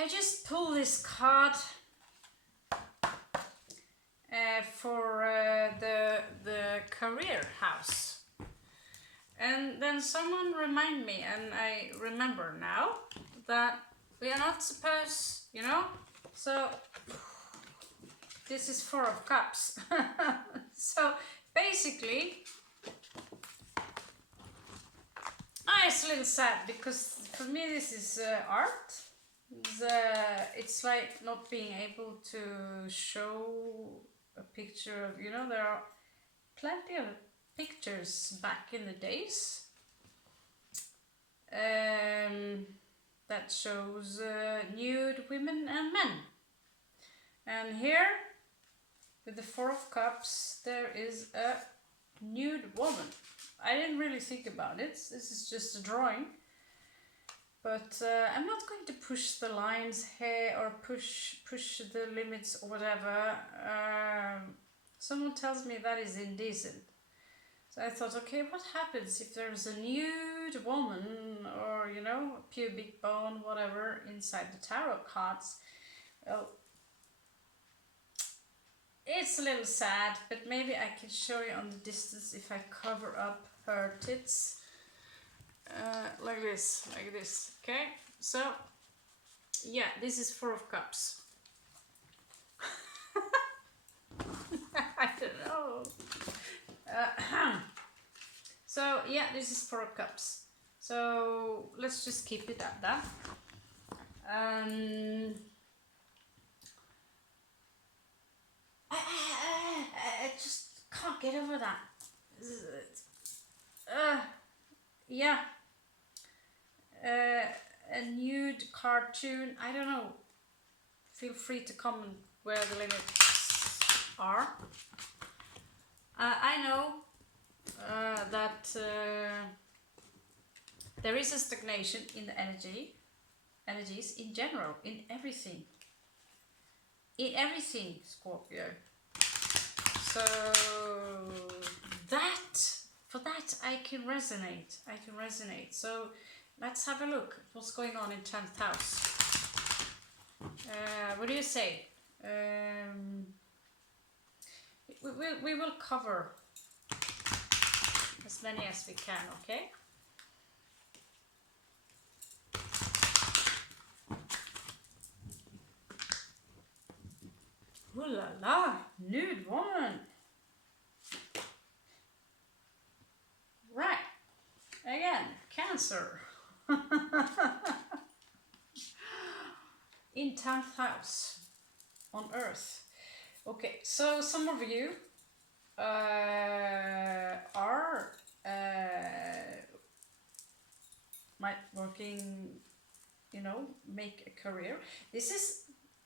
I just pulled this card for the career house, and then someone reminded me, and I remember now that we are not supposed, you know. So this is Four of Cups. So basically, it's a little sad because for me this is art. It's like not being able to show a picture of, you know, there are plenty of pictures back in the days that shows nude women and men. And here, with the Four of Cups, there is a nude woman. I didn't really think about it. This is just a drawing. But I'm not going to push the lines here or push the limits or whatever. Someone tells me that is indecent. So I thought, okay, what happens if there's a nude woman or, you know, pubic bone, whatever, inside the tarot cards? Well, it's a little sad, but maybe I can show you on the distance if I cover up her tits. Like this, okay? So, yeah, this is Four of Cups. I don't know. So, yeah, this is Four of Cups. So, let's just keep it at that. I just can't get over that. Yeah. A nude cartoon, I don't know. Feel free to comment where the limits are. I know that there is a stagnation in the energies in general, in everything. In everything, Scorpio. So for that I can resonate. So let's have a look at what's going on in 10th house. What do you say? We will cover as many as we can, okay? Ooh la la, nude woman. Right, again, Cancer. In 10th house on Earth. Okay, so some of you are might working, you know, make a career. This is,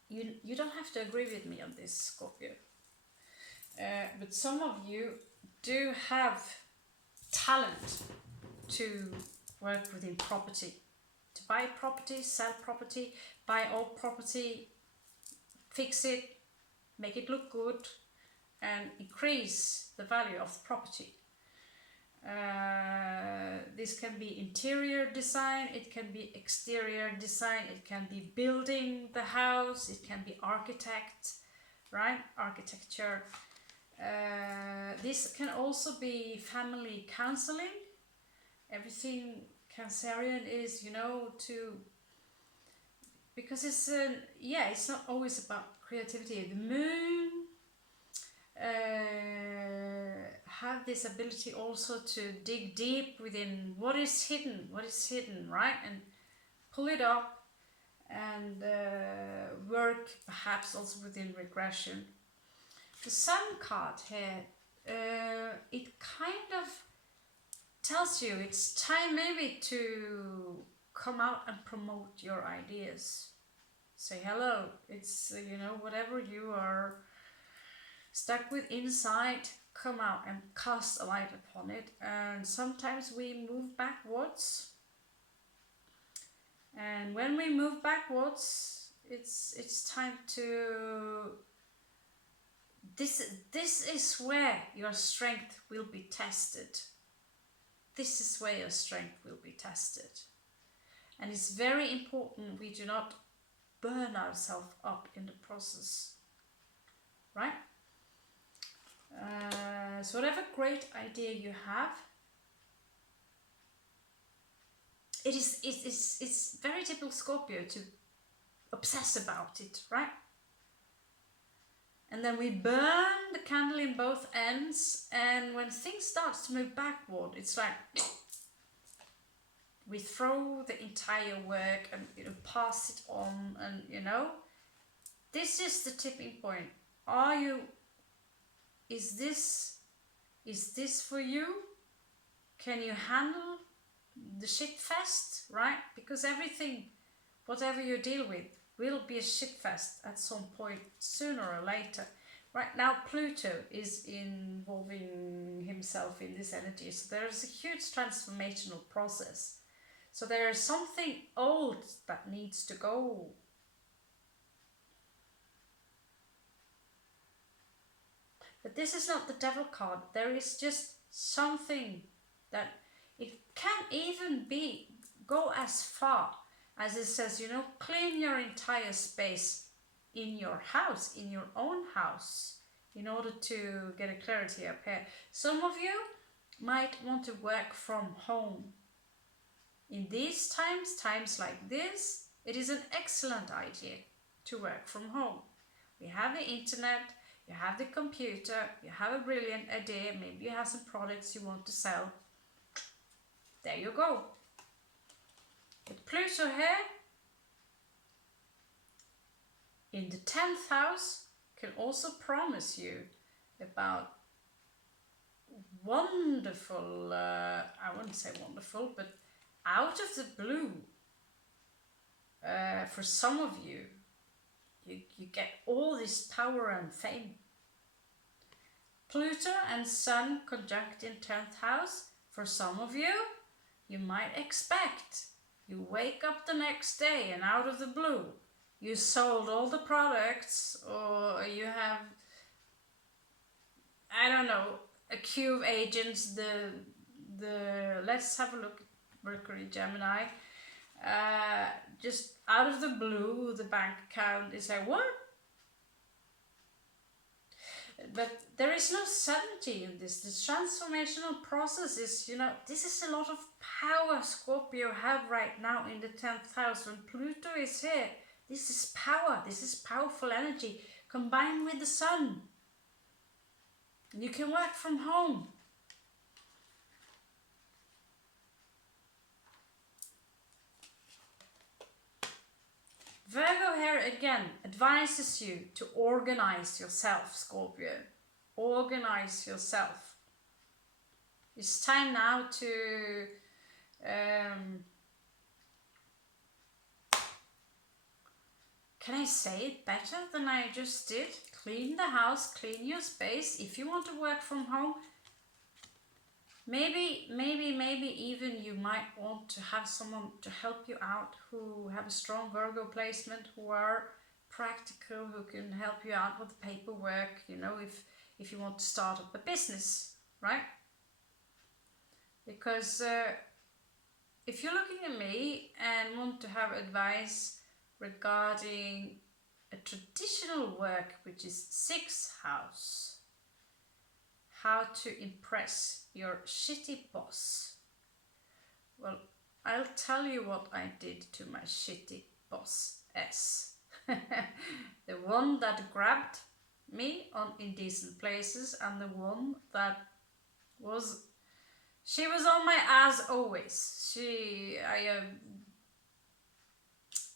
you don't have to agree with me on this, Scorpio. But some of you do have talent to work within property, to buy property, sell property, buy old property, fix it, make it look good, and increase the value of the property. This can be interior design, it can be exterior design, it can be building the house, it can be architect, right? Architecture. This can also be family counseling. Everything Cancerian is, you know, to, because it's yeah, it's not always about creativity. The moon have this ability also to dig deep within what is hidden, right, and pull it up and work perhaps also within regression. The Sun card here, it kind of tells you it's time maybe to come out and promote your ideas. Say hello. It's, you know, whatever you are stuck with inside, come out and cast a light upon it. And sometimes we move backwards. And when we move backwards, it's time to, this is where your strength will be tested. This is where your strength will be tested. And it's very important we do not burn ourselves up in the process, right? So whatever great idea you have, it's very typical Scorpio to obsess about it, right? And then we burn the candle in both ends, and when things start to move backward, it's like we throw the entire work and pass it on, and this is the tipping point. Is this for you? Can you handle the shit fest, right? Because everything, whatever you deal with, will be a shit fest at some point, sooner or later. Right now, Pluto is involving himself in this energy, so there's a huge transformational process. So there is something old that needs to go. But this is not the devil card. There is just something that it can even go as far as it says, clean your entire space in your house, in your own house, in order to get a clarity up here. Some of you might want to work from home. In these times like this, it is an excellent idea to work from home. We have the internet, you have the computer, you have a brilliant idea, maybe you have some products you want to sell. There you go. But Pluto here, in the 10th house, can also promise you about wonderful, I wouldn't say wonderful, but out of the blue, for some of you, you get all this power and fame. Pluto and Sun conjunct in 10th house. For some of you, you might expect, you wake up the next day and out of the blue, you sold all the products, or you have, I don't know, a queue of agents, let's have a look at Mercury, Gemini, just out of the blue, the bank account is like, what? But there is no certainty in this. This transformational process is, this is a lot of power Scorpio have right now in the 10th house. When Pluto is here, this is power, this is powerful energy combined with the Sun. You can work from home. Virgo here again advises you to organize yourself, Scorpio. Organize yourself. It's time now to can I say it better than I just did? Clean the house, clean your space. If you want to work from home, maybe even you might want to have someone to help you out who have a strong Virgo placement, who are practical, who can help you out with the paperwork, if you want to start up a business, right? Because if you're looking at me and want to have advice regarding a traditional work, which is 6th house, how to impress your shitty boss. Well, I'll tell you what I did to my shitty boss S. The one that grabbed me on indecent places, and the one that she was on my ass always. I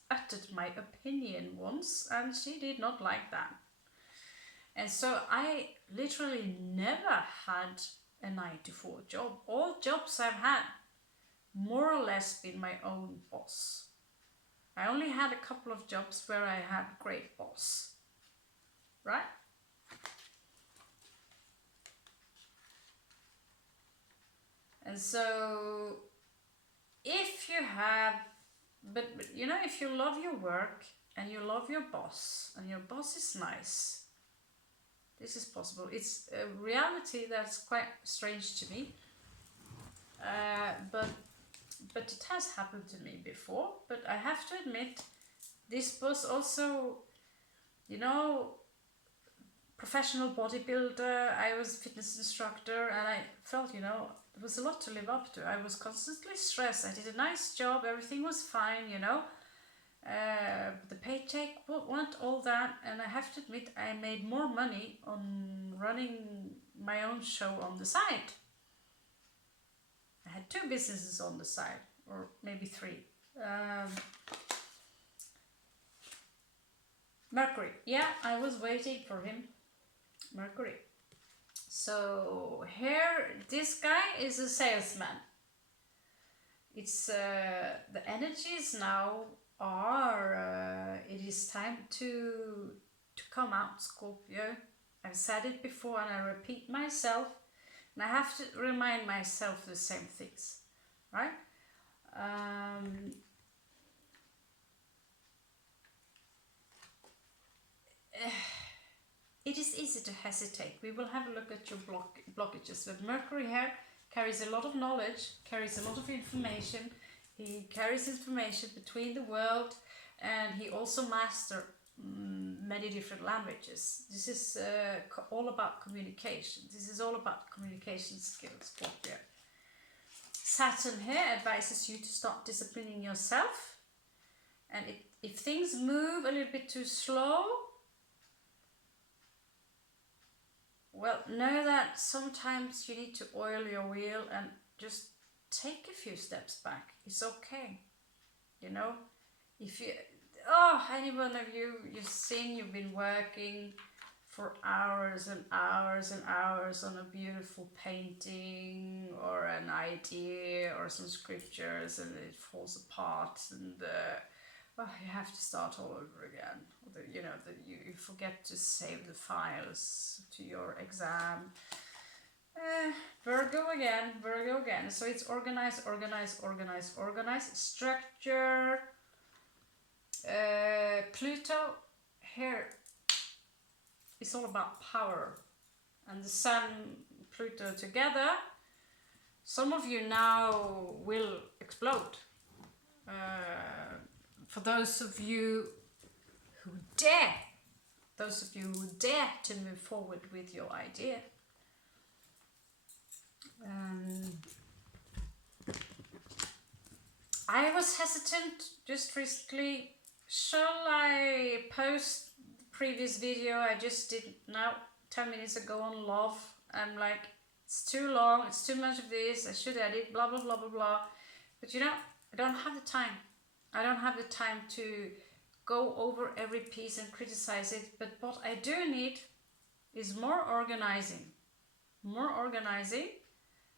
uttered my opinion once, and she did not like that. And so I literally never had a 9-to-4 job. All jobs I've had, more or less been my own boss. I only had a couple of jobs where I had a great boss, right? And so if you have, but if you love your work and you love your boss and your boss is nice, this is possible. It's a reality that's quite strange to me, but it has happened to me before. But I have to admit, this was also, you know, professional bodybuilder. I was a fitness instructor, and I felt, you know, it was a lot to live up to. I was constantly stressed. I did a nice job, everything was fine, you know. The paycheck wasn't all that, and I have to admit I made more money on running my own show on the side. I had 2 businesses on the side, or maybe 3. Mercury, yeah, I was waiting for him. Mercury. So here, this guy is a salesman. It's the energies now are, it is time to come out, Scorpio. I've said it before and I repeat myself, and I have to remind myself the same things, right? It is easy to hesitate. We will have a look at your blockages, but Mercury here carries a lot of knowledge, carries a lot of information. He carries information between the world, and he also masters many different languages. This is all about communication. This is all about communication skills, Scorpio. Saturn here advises you to start disciplining yourself, and if things move a little bit too slow, well, know that sometimes you need to oil your wheel and just take a few steps back. It's okay, you know. If you, any one of you, you've seen, you've been working for hours and hours and hours on a beautiful painting or an idea or some scriptures, and it falls apart, and you have to start all over again. You know, you forget to save the files to your exam. Virgo again. So it's organize, structure. Pluto here is all about power, and the Sun, Pluto together. Some of you now will explode. For those of you who dare to move forward with your idea. I was hesitant just recently. Shall I post the previous video I just did now 10 minutes ago on love? I'm like, it's too long, it's too much of this, I should edit, blah blah blah blah blah. But you know, I don't have the time. I don't have the time to go over every piece and criticize it. But what I do need is more organizing,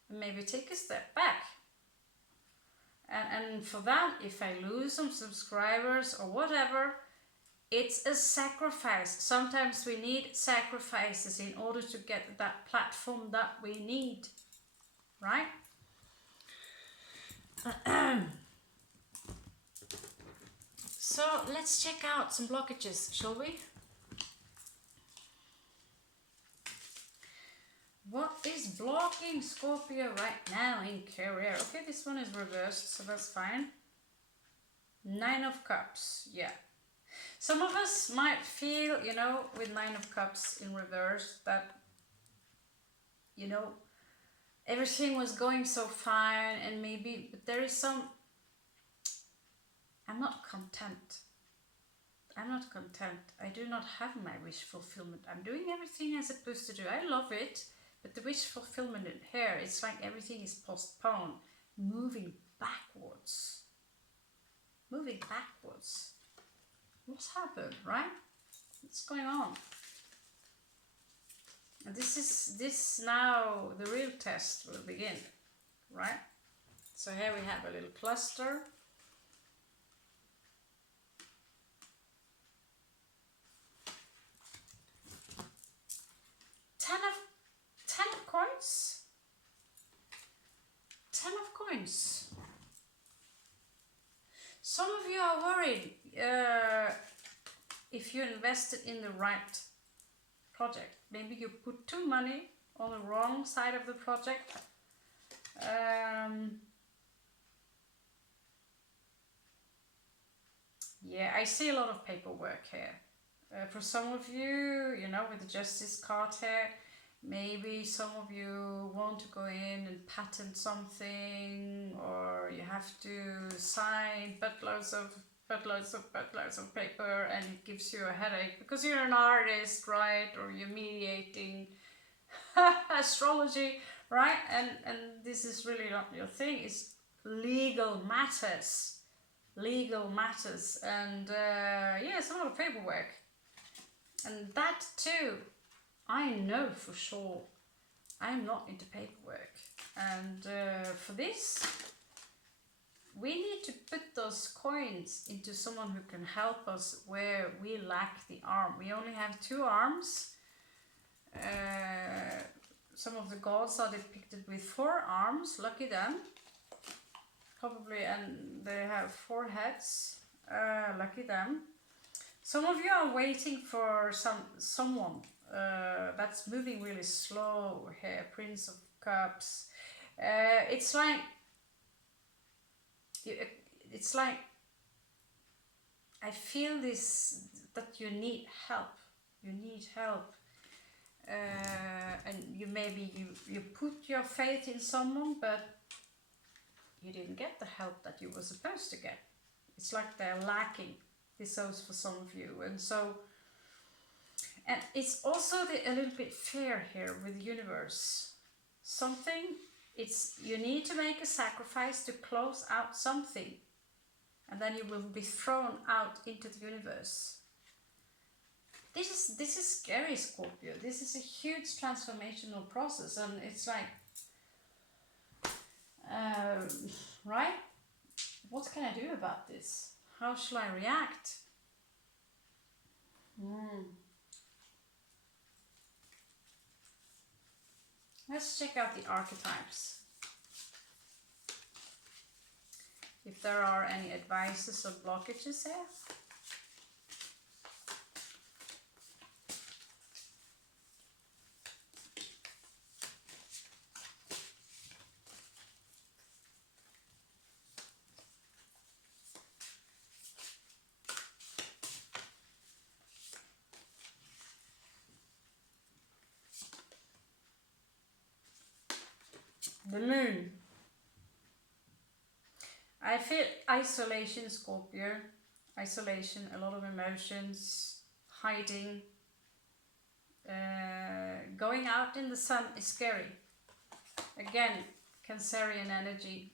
and maybe take a step back. And for that, if I lose some subscribers or whatever, it's a sacrifice. Sometimes we need sacrifices in order to get that platform that we need, right? So let's check out some blockages, shall we? What is blocking Scorpio right now in career? Okay, this one is reversed, so that's fine. 9 of Cups, yeah. Some of us might feel, you know, with 9 of Cups in reverse that, you know, everything was going so fine, and maybe, but there is some, I'm not content. I do not have my wish fulfillment. I'm doing everything I'm supposed to do. I love it. But the wish fulfillment in here, it's like everything is postponed, moving backwards. What's happened, right? What's going on? And this now, the real test will begin, right? So here we have a little cluster. 10 of coins. 10 of coins. Some of you are worried if you invested in the right project. Maybe you put too money on the wrong side of the project. Yeah, I see a lot of paperwork here. For some of you, you know, with the Justice card here, maybe some of you want to go in and patent something, or you have to sign buttloads of paper, and it gives you a headache because you're an artist, right? Or you're mediating astrology, right? And this is really not your thing. It's legal matters. Legal matters, and yeah, it's a lot of paperwork. And that too, I know for sure. I'm not into paperwork. And for this, we need to put those coins into someone who can help us where we lack the arm. We only have 2 arms. Some of the gods are depicted with 4 arms, lucky them. Probably, and they have 4 heads, lucky them. Some of you are waiting for someone that's moving really slow here, Prince of Cups. It's like I feel this, that you need help. You need help. And you maybe you put your faith in someone, but you didn't get the help that you were supposed to get. It's like they're lacking. This goes for some of you. And so, and it's also a little bit fair here with the universe. Something, you need to make a sacrifice to close out something. And then you will be thrown out into the universe. This is scary, Scorpio. This is a huge transformational process, and it's like, right? What can I do about this? How shall I react? Let's check out the archetypes. If there are any advices or blockages here. The moon. I feel isolation, Scorpio. Isolation, a lot of emotions, hiding. Going out in the sun is scary. Again, Cancerian energy.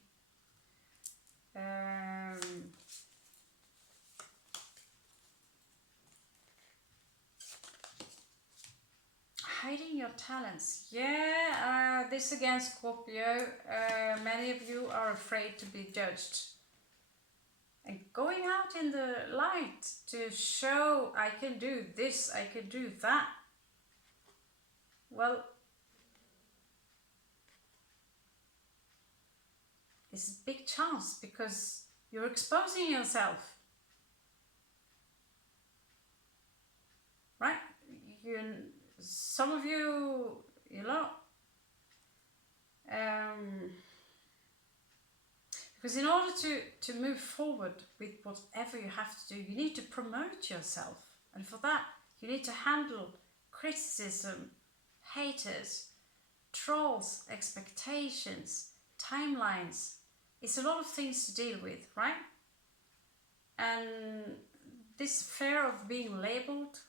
Hiding your talents. Yeah, this again, Scorpio. Many of you are afraid to be judged. And going out in the light to show I can do this, I can do that. Well, it's a big chance because you're exposing yourself. Right? Some of you, you know, because in order to move forward with whatever you have to do, you need to promote yourself. And for that, you need to handle criticism, haters, trolls, expectations, timelines. It's a lot of things to deal with, right? And this fear of being labeled,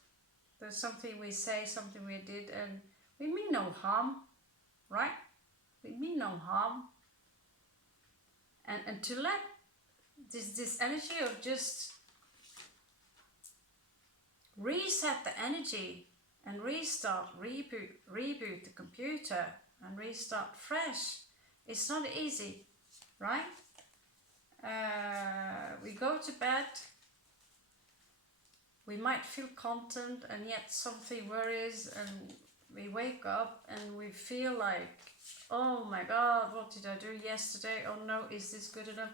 there's something we say, something we did, and we mean no harm, right? We mean no harm. And to let this energy of just reset the energy and restart, reboot the computer and restart fresh, it's not easy, right? We go to bed, we might feel content, and yet something worries, and we wake up and we feel like, oh my god, what did I do yesterday? Oh no, is this good enough?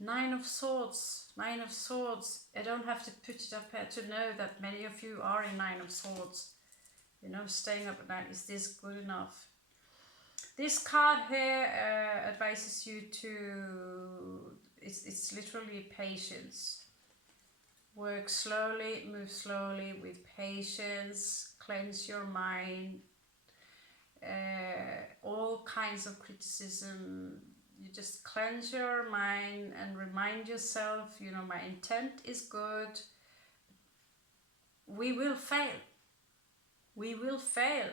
9 of Swords, 9 of Swords. I don't have to put it up here to know that many of you are in 9 of Swords. You know, staying up at night, is this good enough? This card here advises you to, it's literally patience. Work slowly, move slowly with patience, cleanse your mind. All kinds of criticism, you just cleanse your mind and remind yourself, you know, my intent is good. We will fail. We will fail.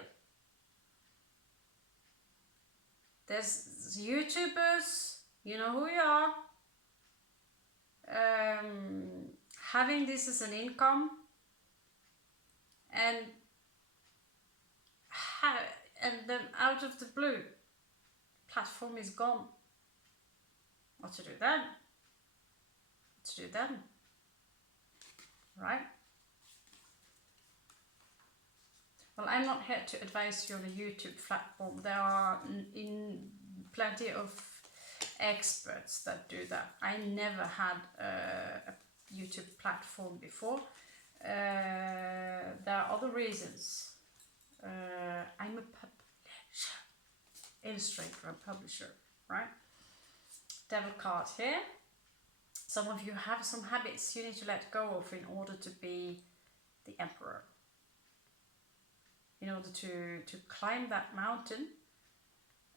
There's YouTubers, you know who you are, having this as an income, and then out of the blue, platform is gone. What to do then? What to do then? Right? Well, I'm not here to advise you on a YouTube platform. There are plenty of experts that do that. I never had a YouTube platform before. There are other reasons. I'm a illustrator and publisher, right? Devil card here. Some of you have some habits you need to let go of in order to be the emperor. In order to climb that mountain.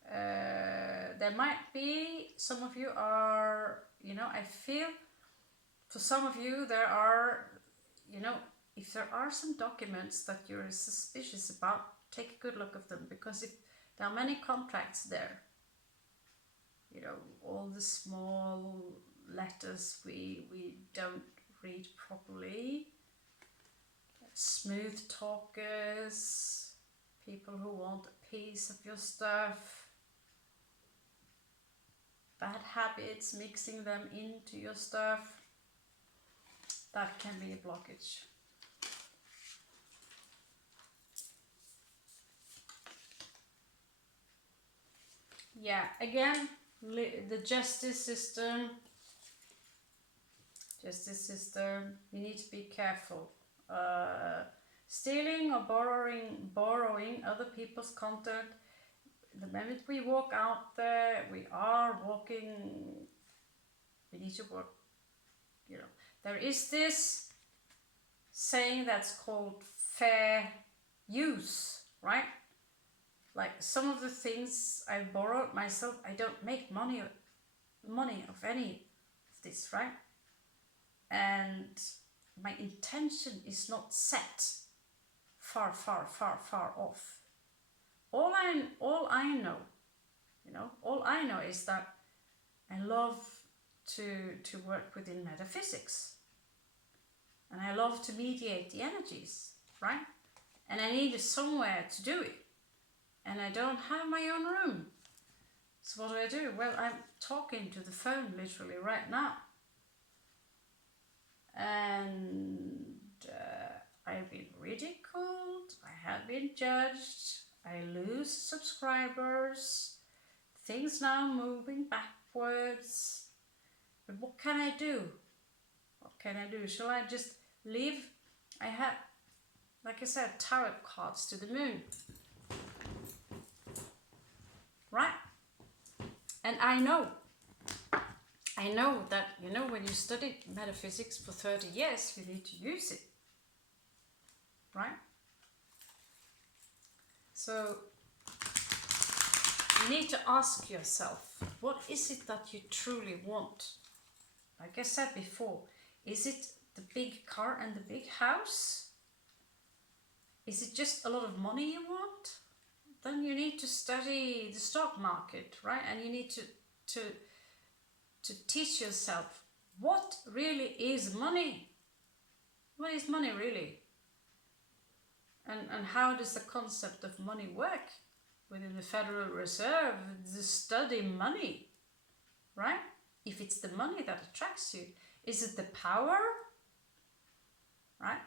There might be, some of you are, you know, I feel for some of you there are, you know, if there are some documents that you're suspicious about, take a good look at them, because if there are many contracts there, you know, all the small letters we don't read properly, smooth talkers, people who want a piece of your stuff, bad habits, mixing them into your stuff, that can be a blockage. Yeah, again, the justice system, you need to be careful. Stealing or borrowing other people's content, the minute we walk out there, we are walking, we need to work, you know. There is this saying that's called fair use, right? Like some of the things I borrowed myself, I don't make money of any of this, right? And my intention is not set far off. All I know, you know, all I know is that I love to work within metaphysics, and I love to mediate the energies, right? And I needed somewhere to do it, and I don't have my own room. So what do? Well, I'm talking to the phone literally right now, and I've been ridiculed, I have been judged, I lose subscribers, things now moving backwards. But what can I do? What can I do? Shall I just leave? I have, like I said, tarot cards to the moon. Right? And I know that, you know, when you study metaphysics for 30 years, you need to use it. Right? So you need to ask yourself, what is it that you truly want? Like I said before, is it the big car and the big house? Is it just a lot of money you want? Then you need to study the stock market, right? And you need to teach yourself what really is money. What is money really? And how does the concept of money work within the Federal Reserve? To study money, right? If it's the money that attracts you, is it the power? Right?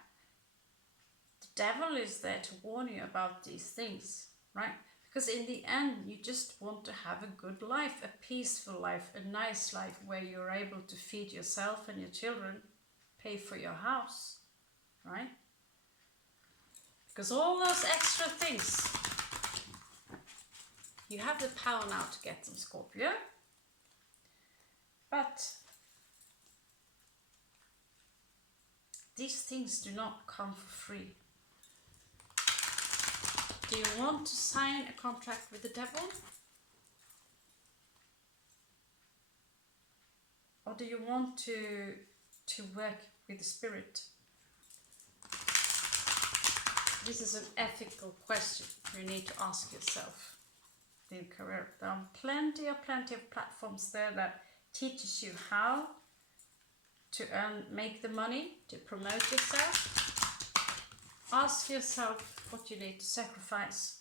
The devil is there to warn you about these things, right? Because in the end, you just want to have a good life, a peaceful life, a nice life where you're able to feed yourself and your children, pay for your house, right? Because all those extra things, you have the power now to get them, Scorpio. But these things do not come for free. Do you want to sign a contract with the devil? Or do you want to work with the spirit? This is an ethical question you need to ask yourself in career. There are plenty of platforms there that teaches you how to make the money, to promote yourself. Ask yourself what you need to sacrifice.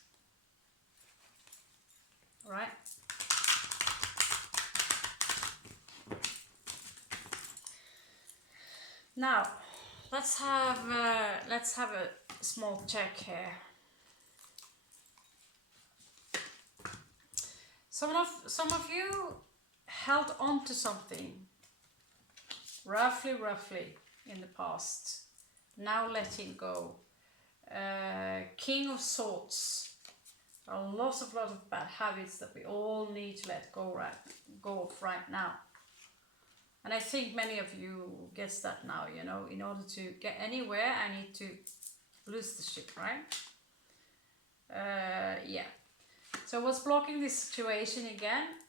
Right? Now, let's have a small check here. Some of you held on to something roughly in the past. Now letting go. King of Swords. A lot of bad habits that we all need to let go of right now. And I think many of you gets that now, you know, in order to get anywhere, I need to lose the ship, right? Yeah. So what's blocking this situation again?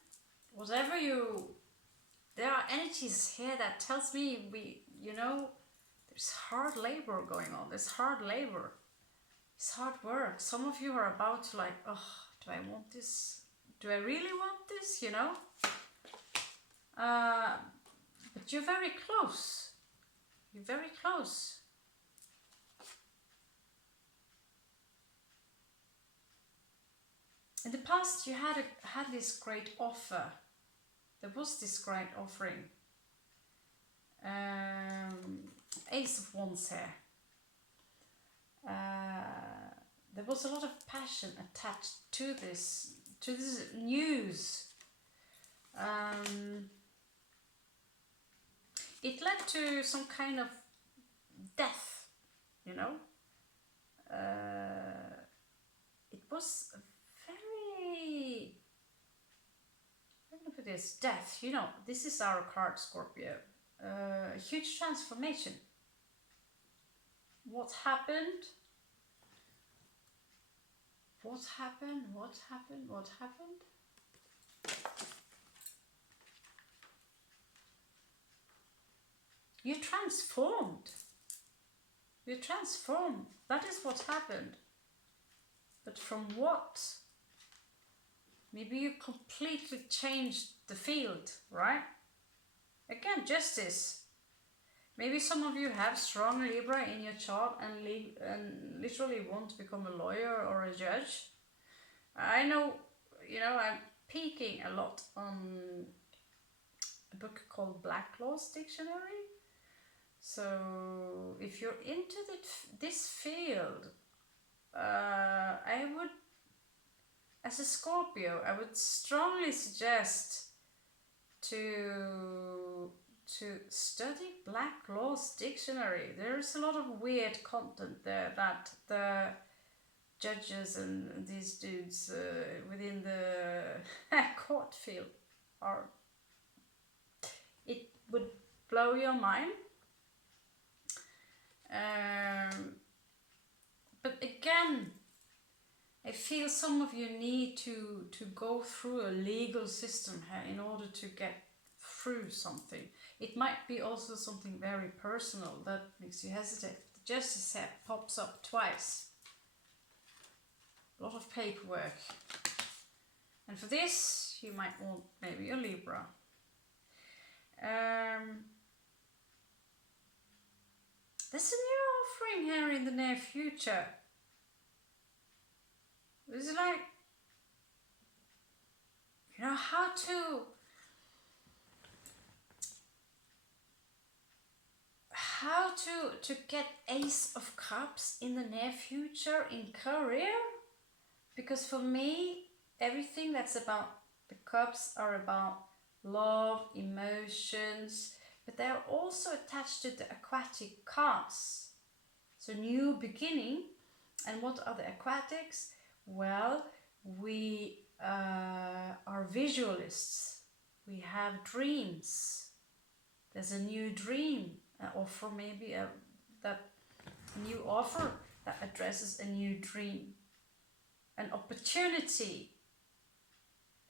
There are energies here that tells me there's hard labor going on. There's hard labor. It's hard work. Some of you are about to like, oh, do I want this? Do I really want this? You know? But you're very close. You're very close. In the past, you had this great offer. There was this great offering. Ace of Wands here. There was a lot of passion attached to this news. It led to some kind of death, you know. It was a very, look at this, death, you know, this is our card, Scorpio. A huge transformation. What happened? What happened? What happened? What happened? You transformed. You transformed. That is what happened. But from what? Maybe you completely changed the field, right? Again, justice. Maybe some of you have strong Libra in your chart and literally want to become a lawyer or a judge. I know, you know, I'm peeking a lot on a book called Blacklaw's Dictionary. So if you're into this field, I would, as a Scorpio, I would strongly suggest to study Blacklaw's Dictionary. There's a lot of weird content there that the judges and these dudes within the court field are. It would blow your mind. But again, I feel some of you need to go through a legal system here in order to get through something. It might be also something very personal that makes you hesitate. The justice here pops up twice. A lot of paperwork. And for this, you might want maybe a Libra. There's a new offering here in the near future. It's like, you know, how to get Ace of Cups in the near future in career. Because for me, everything that's about the cups are about love, emotions, but they're also attached to the aquatic cards. So new beginning. And what are the aquatics? Well, we are visualists. We have dreams. There's a new dream, or for maybe that new offer that addresses a new dream, an opportunity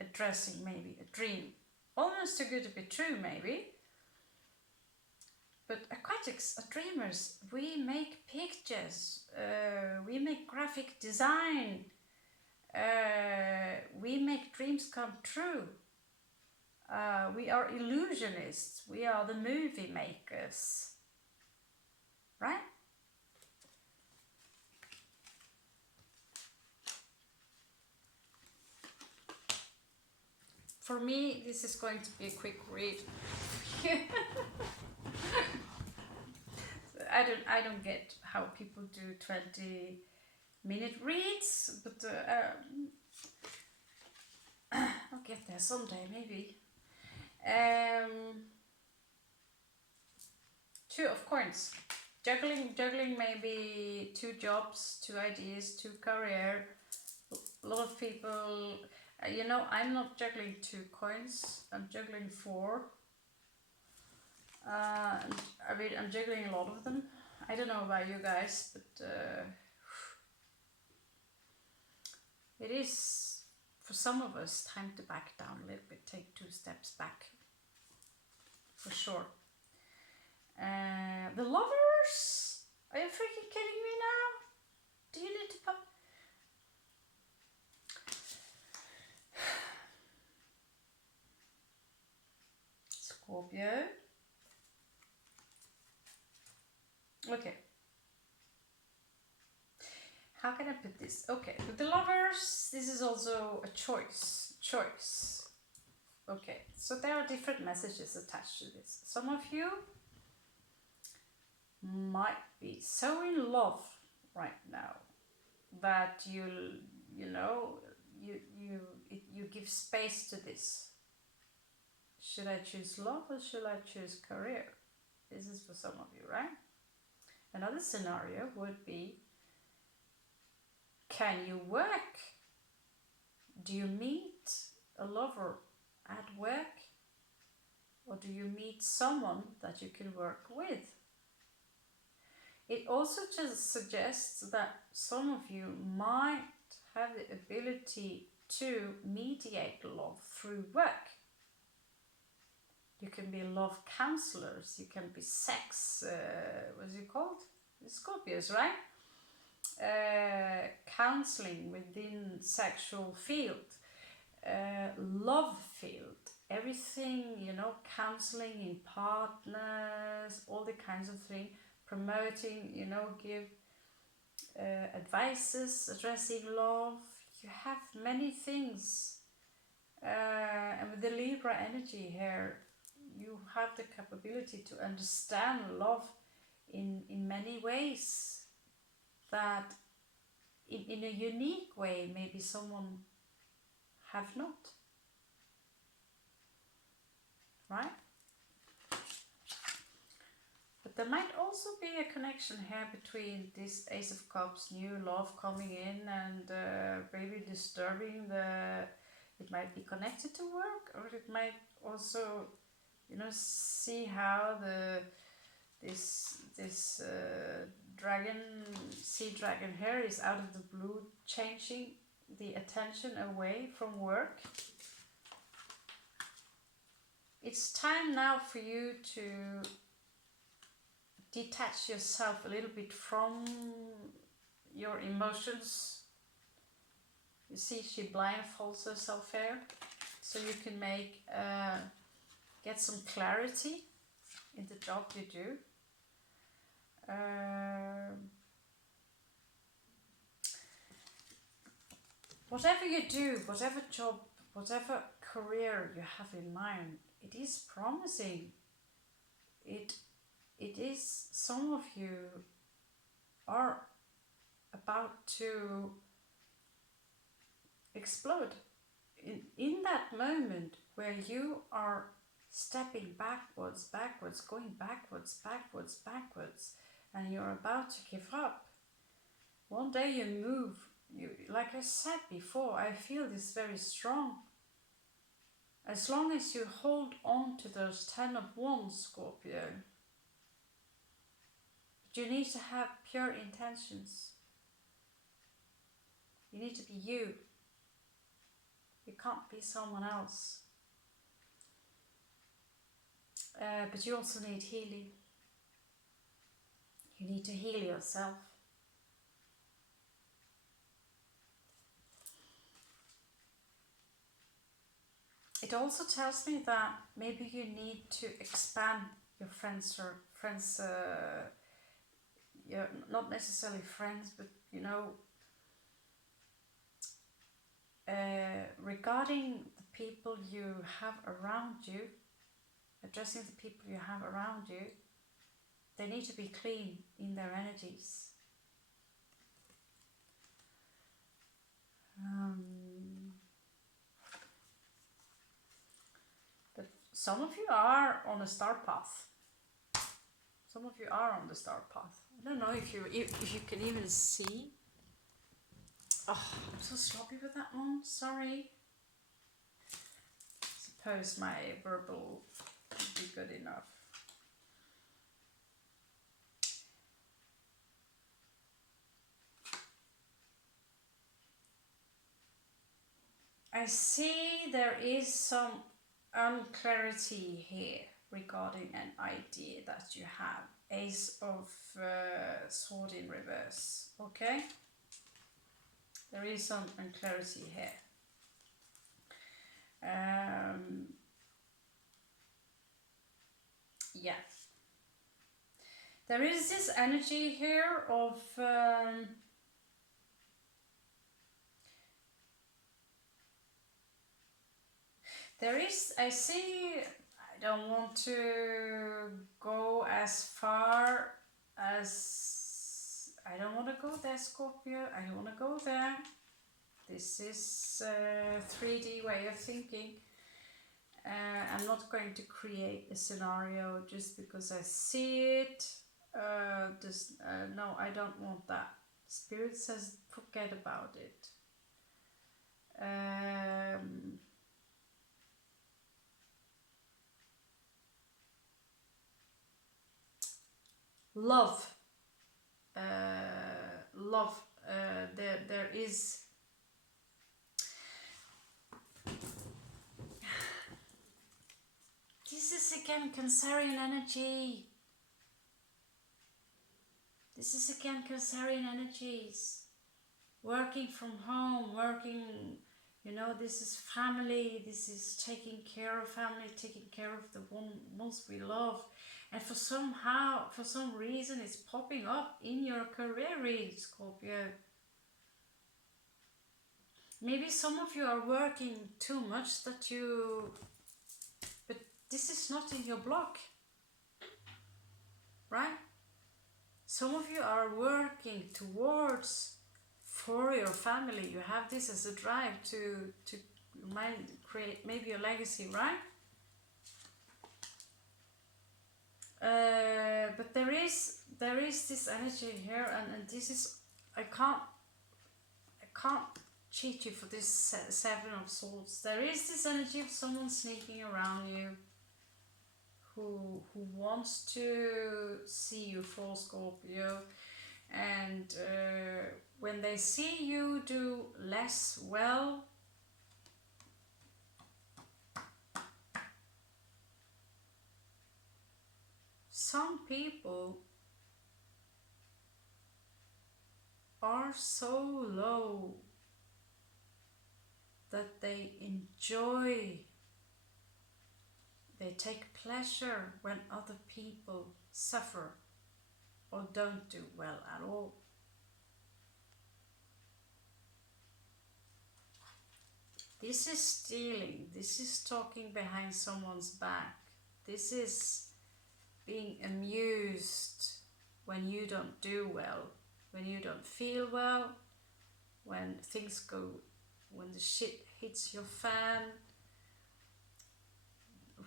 addressing maybe a dream. Almost too good to be true, maybe. But aquatics are dreamers. We make pictures, we make graphic design, we make dreams come true. We are illusionists, we are the movie makers, right? For me, this is going to be a quick read. I don't get how people do 20-minute reads, but I'll get there someday, maybe. 2 of coins. Juggling maybe 2 jobs, 2 ideas, 2 career. A lot of people, you know, I'm not juggling 2 coins, I'm juggling 4. I mean, I'm juggling a lot of them. I don't know about you guys, but it is, for some of us, time to back down a little bit, take 2 steps back, for sure. The lovers? Are you freaking kidding me now? Do you need to pop? Scorpio. Okay. How can I put this? Okay, with the lovers, this is also a choice. Okay, so there are different messages attached to this. Some of you might be so in love right now that you give space to this. Should I choose love or should I choose career? This is for some of you, right? Another scenario would be, can you work? Do you meet a lover at work? Or do you meet someone that you can work with? It also just suggests that some of you might have the ability to mediate love through work. You can be love counselors, you can be sex, what's it called? Scorpios, right? Counseling within sexual field, love field, everything, you know, counseling in partners, all the kinds of things, promoting, you know, give advices addressing love. You have many things, and with the Libra energy here, you have the capability to understand love in many ways that in a unique way maybe someone have not, right? But there might also be a connection here between this Ace of Cups, new love coming in, and maybe disturbing it might be connected to work, or it might also, you know, see how this sea dragon here is out of the blue, changing the attention away from work. It's time now for you to detach yourself a little bit from your emotions. You see, she blindfolds herself here, so you can get some clarity in the job you do. Whatever you do, whatever job, whatever career you have in mind, it is promising. It is, some of you are about to explode in that moment where you are stepping backwards, going backwards, and you're about to give up. One day you move. You, like I said before, I feel this very strong. As long as you hold on to those 10 of Wands, Scorpio, you need to have pure intentions. You need to be you. You can't be someone else. But you also need healing. You need to heal yourself. It also tells me that maybe you need to expand your friends, you're not necessarily friends, but you know, regarding the people you have around you, addressing the people you have around you, they need to be clean in their energies. But some of you are on a star path. Some of you are on the star path. I don't know if you can even see. Oh, I'm so sloppy with that one. Sorry. Suppose my verbal would be good enough. I see there is some unclarity here regarding an idea that you have. Ace of Sword in reverse. Okay? There is some unclarity here. Yeah. There is this energy here of I see, I don't want to go as far as, I don't want to go there, Scorpio, I don't want to go there. This is a 3D way of thinking. I'm not going to create a scenario just because I see it. No, I don't want that. Spirit says forget about it. Love. There is this is again Cancerian energy. This is again Cancerian energies. Working from home, you know, this is family, this is taking care of family, taking care of the ones we love. And for some reason, it's popping up in your career read, Scorpio. Maybe some of you are working too much but this is not in your block, right? Some of you are working towards for your family. You have this as a drive to create maybe a legacy, right? But there is this energy here, and this is I can't cheat you for this Seven of Swords. There is this energy of someone sneaking around you who wants to see you fall, Scorpio, and when they see you do less well, some people are so low that they enjoy, they take pleasure when other people suffer or don't do well at all. This is stealing, this is talking behind someone's back, this is being amused when you don't do well, when you don't feel well, when things go, when the shit hits your fan,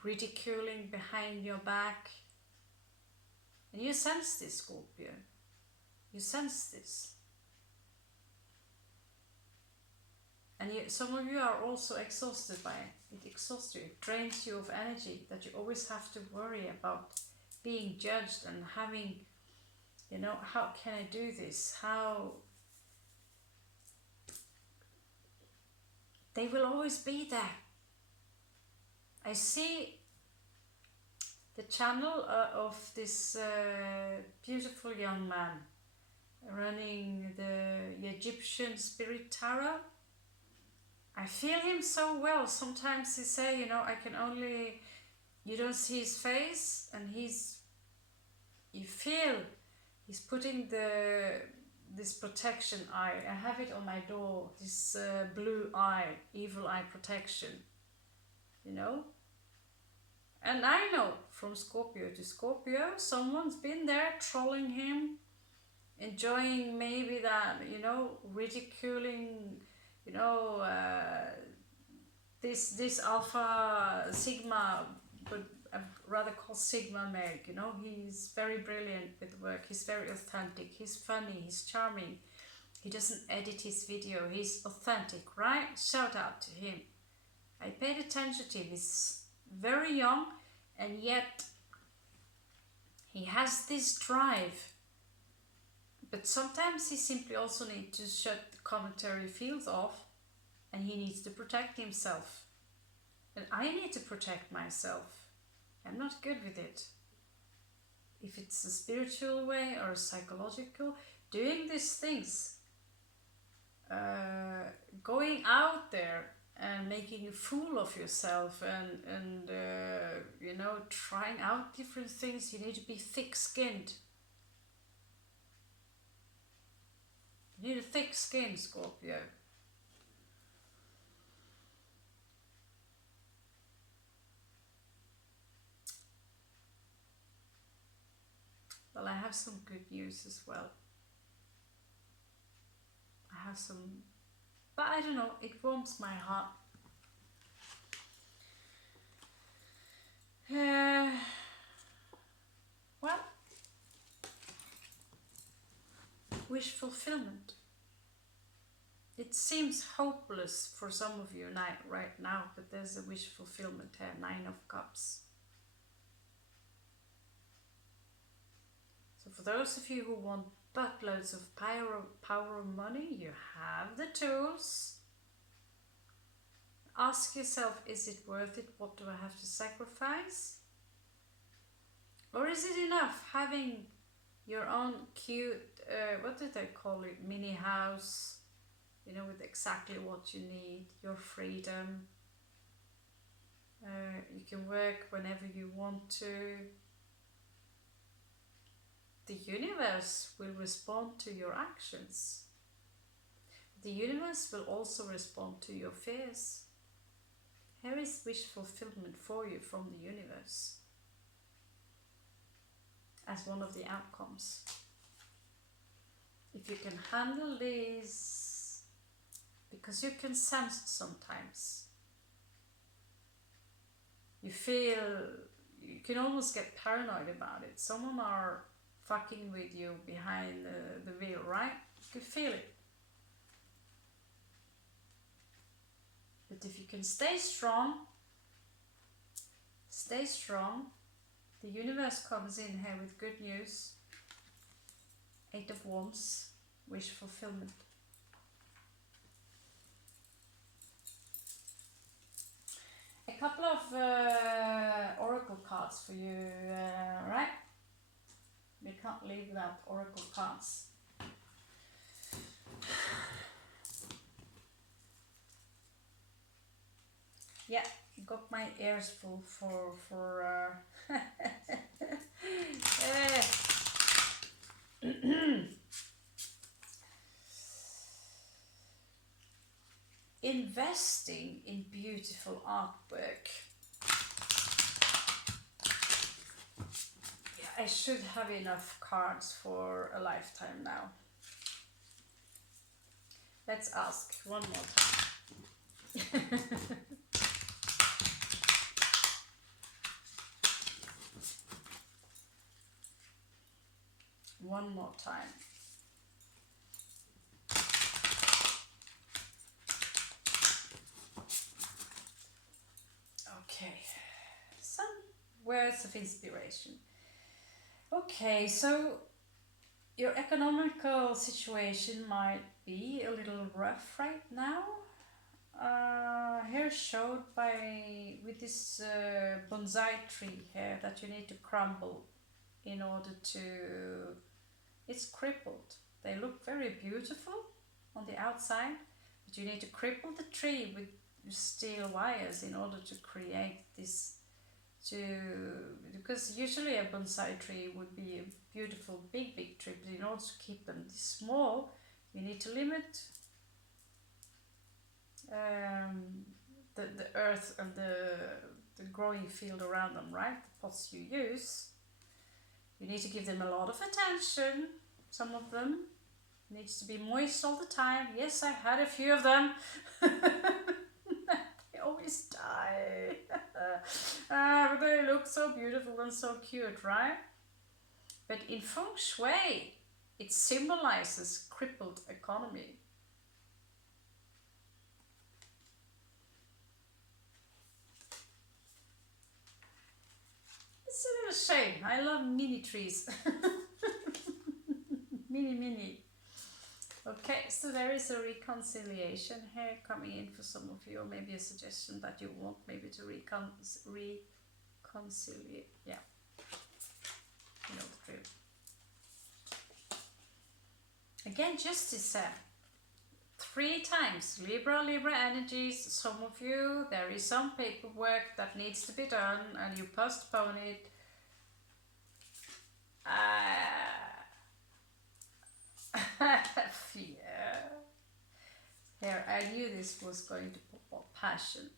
ridiculing behind your back. And you sense this, Scorpio. You sense this. And some of you are also exhausted by it. It exhausts you, it drains you of energy, that you always have to worry about being judged and having You know, how can I do this? How? They will always be there. I see the channel of this beautiful young man running the Egyptian Spirit Tarot. I feel him so well. Sometimes he say, you know, I can only, you don't see his face, and you feel he's putting this protection eye. I have it on my door, this blue eye, evil eye protection, you know. And I know from Scorpio to Scorpio, someone's been there trolling him, enjoying maybe that, you know, ridiculing, you know, this alpha sigma, but I'd rather call sigma Meg, you know. He's very brilliant with work, he's very authentic, he's funny, he's charming, he doesn't edit his video, he's authentic, right? Shout out to him. I paid attention to him. He's very young, and yet he has this drive. But sometimes he simply also needs to shut the commentary fields off, and he needs to protect himself. And I need to protect myself. I'm not good with it. If it's a spiritual way or a psychological, doing these things, going out there and making a fool of yourself, and you know, trying out different things, you need to be thick-skinned. You need a thick skin, Scorpio. Well, I have some good news as well. I have some, but I don't know, it warms my heart. Well, wish fulfillment. It seems hopeless for some of you right now, but there's a wish fulfillment here, 9 of Cups. So for those of you who want buttloads of power of money, you have the tools. Ask yourself, is it worth it? What do I have to sacrifice? Or is it enough having your own cute, what do they call it, mini house, you know, with exactly what you need, your freedom. You can work whenever you want to. The universe will respond to your actions. The universe will also respond to your fears. Here is wish fulfillment for you from the universe as one of the outcomes. If you can handle these, because you can sense it sometimes. You feel, you can almost get paranoid about it. Someone are fucking with you behind the veil, right? You can feel it. But if you can stay strong, the universe comes in here with good news. 8 of Wands, wish fulfillment. A couple of oracle cards for you, right? We can't leave without oracle cards. Yeah, got my ears full for investing in beautiful artwork. Yeah, I should have enough cards for a lifetime now. Let's ask one more time. One more time. Okay, some words of inspiration. Okay, so your economical situation might be a little rough right now. Here showed by with this bonsai tree here that you need to crumble in order to. It's crippled. They look very beautiful on the outside, but you need to cripple the tree with steel wires in order to create this. Because usually a bonsai tree would be a beautiful big tree, but in order to keep them this small, you need to limit the earth and the growing field around them, right? The pots you use. You need to give them a lot of attention. Some of them needs to be moist all the time. Yes, I've had a few of them. They always die. But they look so beautiful and so cute, right? But in feng shui, it symbolizes crippled economy. It's a little shame. I love mini trees. Mini. Okay, so there is a reconciliation here coming in for some of you, or maybe a suggestion that you want maybe to reconciliate. Yeah, you know the drill. Again, justice 3 times. Libra energies. Some of you, there is some paperwork that needs to be done and you postpone it. Fear. Here, I knew this was going to pop up. Passion.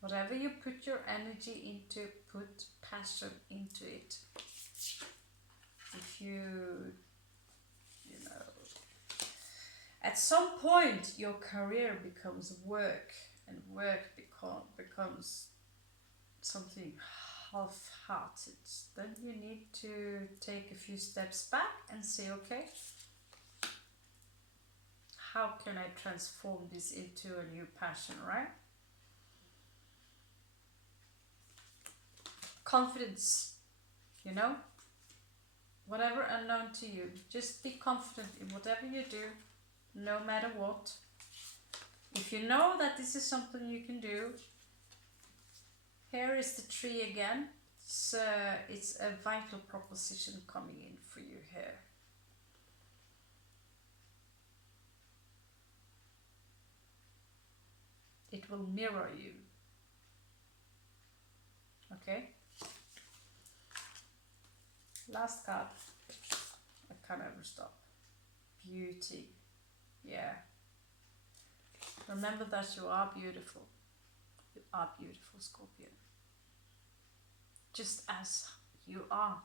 Whatever you put your energy into, put passion into it. If you know, at some point your career becomes work, and work becomes something half-hearted, then you need to take a few steps back and say, okay, how can I transform this into a new passion, right? Confidence, you know, whatever unknown to you, just be confident in whatever you do, no matter what. If you know that this is something you can do, here is the tree again. It's a vital proposition coming in for you here. It will mirror you. Okay? Last card. I can't ever stop. Beauty. Yeah. Remember that you are beautiful. You are beautiful, Scorpio. Just as you are.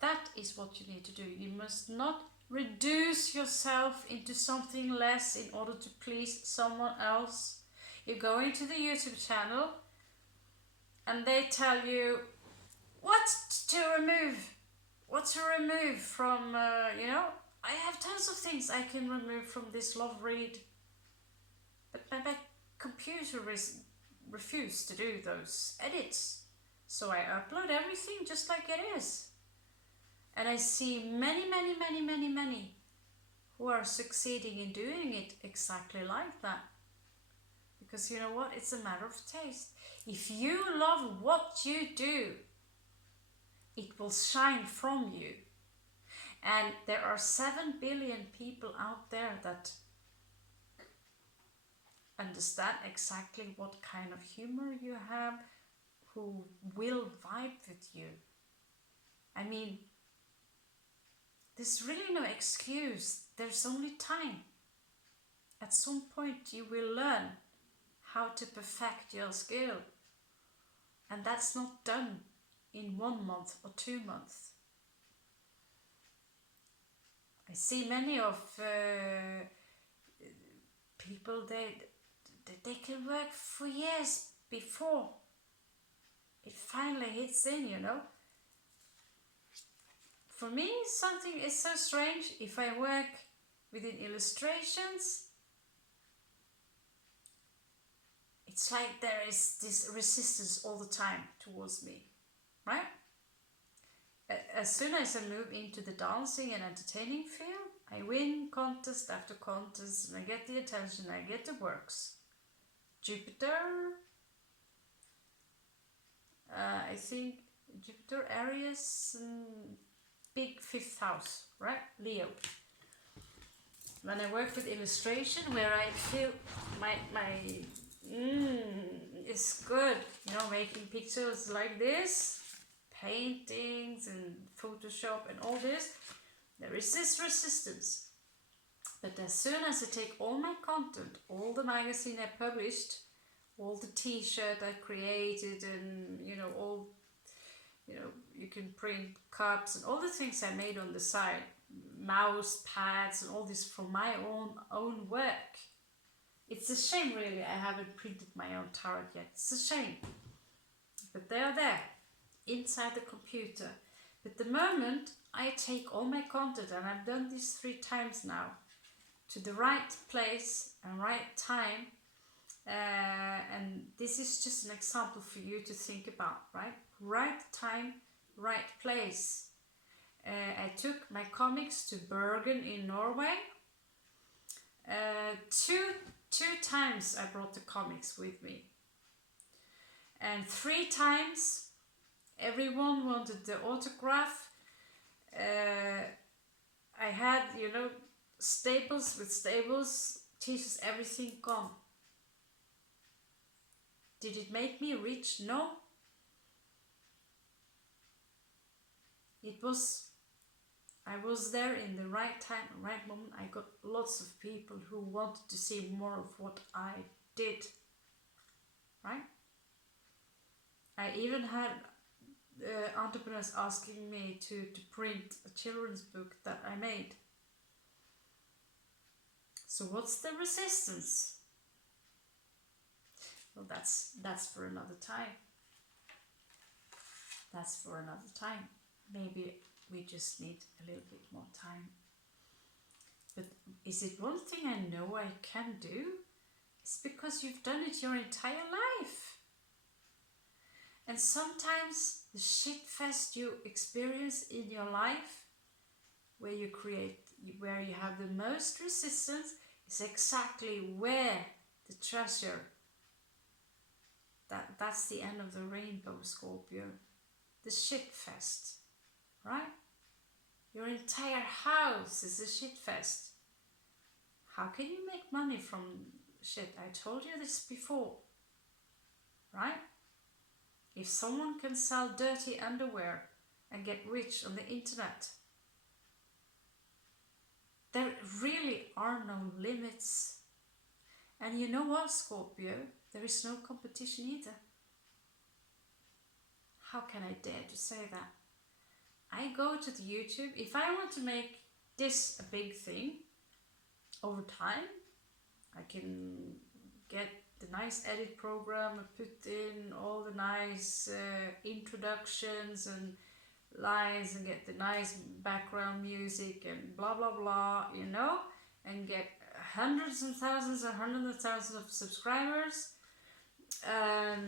That is what you need to do. You must not reduce yourself into something less in order to please someone else. You go into the YouTube channel and they tell you what to remove from, you know, I have tons of things I can remove from this love read. But my computer refused to do those edits. So I upload everything just like it is. And I see many who are succeeding in doing it exactly like that. Because you know what? It's a matter of taste. If you love what you do, it will shine from you. And there are 7 billion people out there that understand exactly what kind of humor you have, who will vibe with you. I mean, there's really no excuse. There's only time. At some point you will learn how to perfect your skill. And that's not done in 1 month or 2 months. I see many of people, they can work for years before it finally hits in, you know. For me, something is so strange. If I work within illustrations, it's like there is this resistance all the time towards me, right? as soon as I move into the dancing and entertaining field, I win contest after contest, and I get the attention, I get the works. Jupiter, I think Jupiter, Aries, big 5th house, right? Leo. When I work with illustration, where I feel my it's good, you know, making pictures like this, paintings and Photoshop and all this, there is this resistance. But as soon as I take all my content, all the magazine I published, all the t-shirt I created, and you know, all, you know, you can print cups and all the things I made on the side, mouse pads and all this from my own work. It's a shame, really, I haven't printed my own tarot yet. It's a shame. But they are there, inside the computer. But the moment I take all my content, and I've done this 3 times now, to the right place and right time, and this is just an example for you to think about, right? Right time, right place. I took my comics to Bergen in Norway. Two times I brought the comics with me, and 3 times everyone wanted the autograph. I had, you know, staples with staples, t-shirts, everything gone. Did it make me rich? No. I was there in the right time, right moment. I got lots of people who wanted to see more of what I did, right? I even had entrepreneurs asking me to print a children's book that I made. So what's the resistance? Well, that's for another time. That's for another time. Maybe we just need a little bit more time. But is it one thing I know I can do? It's because you've done it your entire life. And sometimes the shit fest you experience in your life, where you have the most resistance, is exactly where the treasure. That's the end of the rainbow, Scorpio. The shit fest, right? Your entire house is a shit fest. How can you make money from shit? I told you this before, right? If someone can sell dirty underwear and get rich on the internet, there really are no limits. And you know what, Scorpio? There is no competition either. How can I dare to say that? I go to the YouTube. If I want to make this a big thing over time, I can get the nice edit program and put in all the nice introductions and lines and get the nice background music and blah blah blah, you know, and get hundreds and thousands and hundreds of thousands of subscribers. That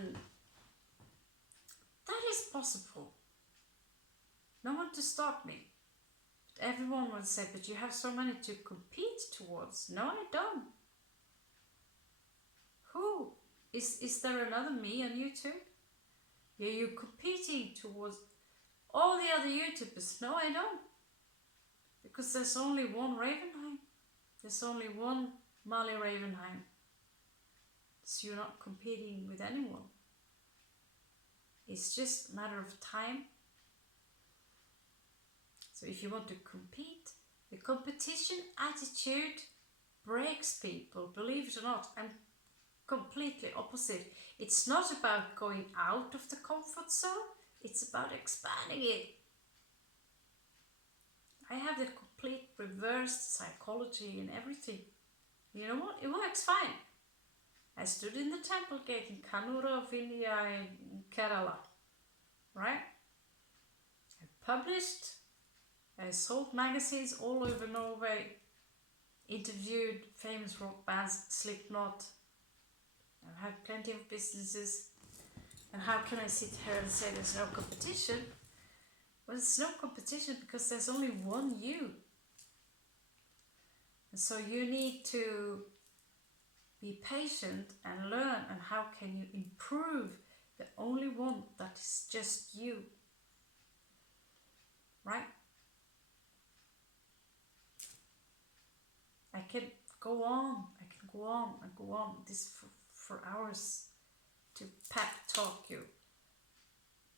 is possible. No one to stop me. But everyone will say, but you have so many to compete towards. No, I don't. Who? Is there another me on YouTube? Yeah, you're competing towards all the other YouTubers. No, I don't. Because there's only one Ravenheim. There's only one Molly Ravenheim. So you're not competing with anyone. It's just a matter of time. So if you want to compete, the competition attitude breaks people, believe it or not. I'm completely opposite. It's not about going out of the comfort zone, it's about expanding it. I have the complete reversed psychology and everything. You know what? It works fine. I stood in the temple gate in Kannur of India in Kerala, right? I published, I sold magazines all over Norway, interviewed famous rock bands, Slipknot. I've had plenty of businesses. And how can I sit here and say there's no competition Well, there's no competition because there's only one you. And so you need to be patient and learn, and how can you improve the only one that is just you, right? I can go on and go on this for hours to pep talk you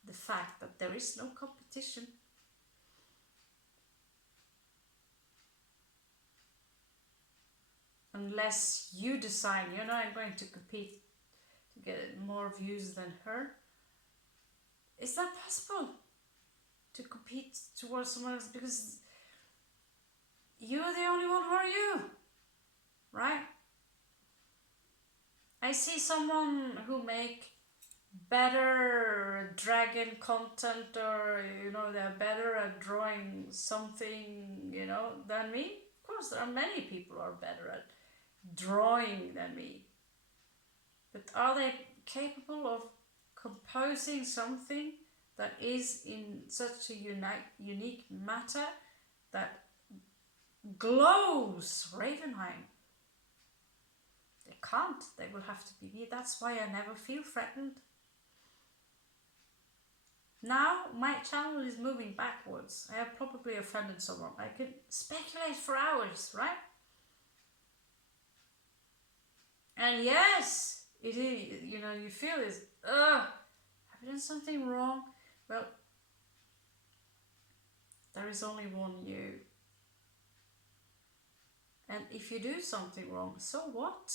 the fact that there is no competition. Unless you decide, you know, I'm going to compete to get more views than her. Is that possible? To compete towards someone else? Because you're the only one who are you, right? I see someone who make better dragon content, or you know, they're better at drawing something, you know, than me. Of course, there are many people who are better at drawing than me, but are they capable of composing something that is in such a unique matter that glows Ravenheim? They can't. They will have to be me. That's why I never feel threatened. Now my channel is moving backwards. I have probably offended someone. I could speculate for hours, right? And yes, it is, you know, you feel this, have I done something wrong? Well, there is only one you. And if you do something wrong, so what?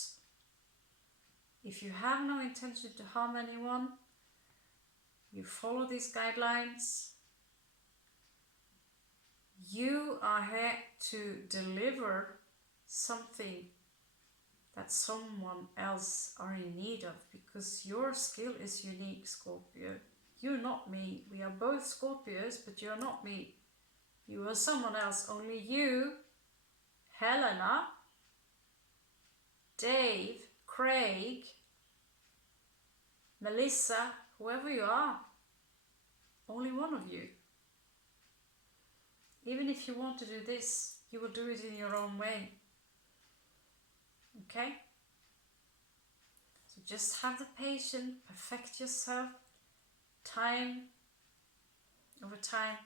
If you have no intention to harm anyone, you follow these guidelines, you are here to deliver something that someone else are in need of, because your skill is unique, Scorpio. You're not me. We are both Scorpios, but you're not me. You are someone else. Only you, Helena, Dave, Craig, Melissa, whoever you are, only one of you. Even if you want to do this, you will do it in your own way. Okay? So just have the patience, perfect yourself. Over time,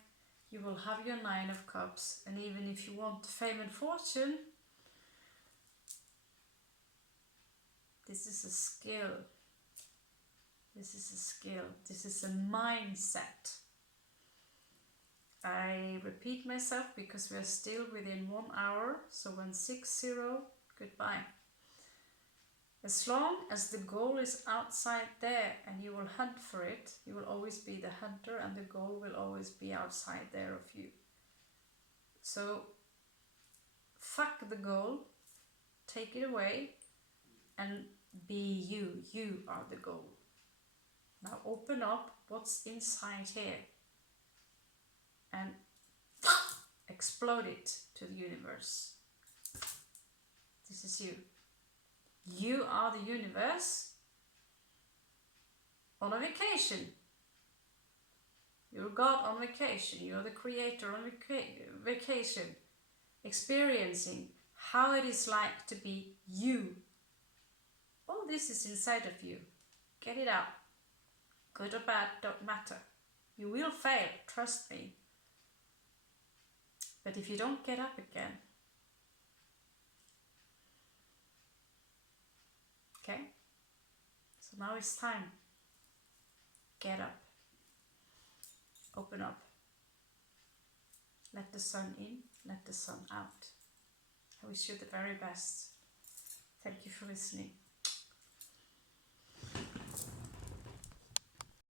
you will have your 9 of Cups. And even if you want fame and fortune, this is a skill. This is a skill. This is a mindset. I repeat myself because we are still within 1 hour. So 160, goodbye. As long as the goal is outside there and you will hunt for it, you will always be the hunter, and the goal will always be outside there of you. So fuck the goal, take it away, and be you. You are the goal. Now open up what's inside here and explode it to the universe. This is you. You are the universe on a vacation. You're God on vacation. You're the creator on vacation. Experiencing how it is like to be you. All this is inside of you. Get it out. Good or bad, don't matter. You will fail, trust me. But if you don't get up again, okay? So now it's time. Get up. Open up. Let the sun in, let the sun out. I wish you the very best. Thank you for listening.